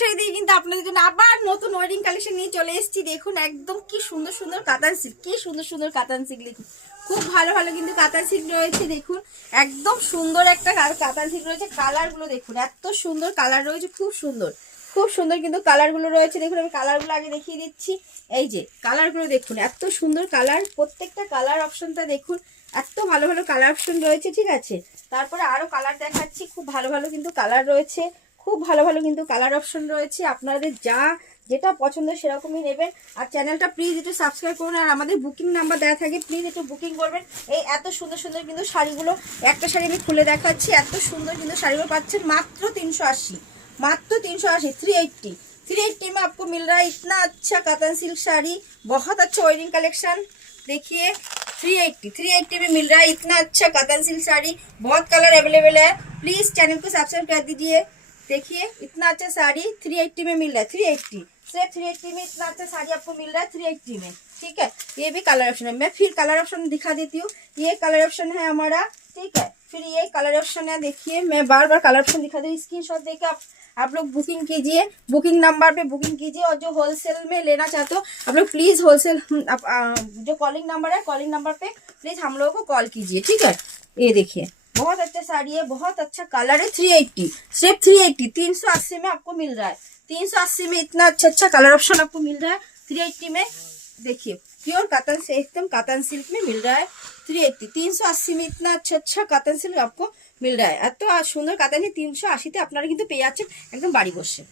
শাড়ি দিয়ে কিন্তু আপনাদের জন্য আবার নতুন ওয়েডিং কালেকশন নিয়ে চলে এসেছি। দেখুন একদম কি সুন্দর সুন্দর কাতান সিল্ক, কি সুন্দর সুন্দর কাতান সিল্ক, দেখুন খুব ভালো ভালো কিন্তু কাতান সিল্ক রয়েছে। দেখুন একদম সুন্দর একটা কাতান সিল্ক রয়েছে। কালারগুলো দেখুন এত সুন্দর কালার রয়েছে, খুব সুন্দর খুব সুন্দর কিন্তু কালারগুলো রয়েছে। দেখুন আমি কালারগুলো আগে দেখিয়ে দিচ্ছি। এই যে কালারগুলো দেখুন এত সুন্দর কালার, প্রত্যেকটা কালার অপশনটা দেখুন এত ভালো ভালো কালার অপশন রয়েছে। ঠিক আছে, তারপরে আরো কালার দেখাচ্ছি, খুব ভালো ভালো কিন্তু কালার রয়েছে, খুব ভালো ভালো কিন্তু কালার অপশন রয়েছে। আপনাদের যেটা পছন্দ সেরকমই নেবেন। আর চ্যানেলটা প্লিজ একটু সাবস্ক্রাইব করুন, আর আমাদের বুকিং নাম্বার দেওয়া থাকে, প্লিজ একটু বুকিং করবেন। এই এত সুন্দর সুন্দর কিন্তু শাড়িগুলো, একটা শাড়ি আমি খুলে দেখাচ্ছি, এত সুন্দর কিন্তু শাড়িগুলো পাচ্ছেন মাত্র 380, मात्र 380, 380, 380 में आपको मिल रहा है इतना अच्छा कॉटन सिल्क साड़ी, बहुत अच्छा वेडिंग कलेक्शन। देखिए 380 में मिल रहा है इतना अच्छा कॉटन सिल्क साड़ी, बहुत कलर अवेलेबल है। प्लीज चैनल को सब्सक्राइब कर दीजिए। देखिए इतना अच्छा साड़ी 380 में मिल रहा है, 380, सिर्फ 380 में इतना अच्छा साड़ी आपको मिल रहा है 380 में। ठीक है, ये भी कलर ऑप्शन है, मैं फिर कलर ऑप्शन दिखा देती हूँ। ये कलर ऑप्शन है हमारा, ठीक है, फिर ये कलर ऑप्शन है। देखिए मैं बार बार कलर ऑप्शन दिखा दूँ, स्क्रीनशॉट देके आप लोग बुकिंग कीजिए, बुकिंग नंबर पे बुकिंग कीजिए। और जो होलसेल में लेना चाहते हो आप लोग प्लीज होलसेल जो कॉलिंग नंबर है, कॉलिंग नंबर पे प्लीज हम लोगों को कॉल कीजिए। ठीक है, ये देखिए बहुत अच्छा साड़ी है, बहुत अच्छा कलर है। 380, सिर्फ 380, 380 में आपको मिल रहा है, 380 में इतना अच्छा अच्छा कलर ऑप्शन आपको मिल रहा है 380 में। देखिए प्योर कॉटन से एकदम कॉटन सिल्क में मिल रहा है 380, 380 में इतना अच्छा अच्छा कॉटन सिल्क आपको मिल रहा है। এত সুন্দর কাতানি 380 তে আপনারা কিন্তু পেয়ে যাচ্ছেন একদম বাড়ি বসে।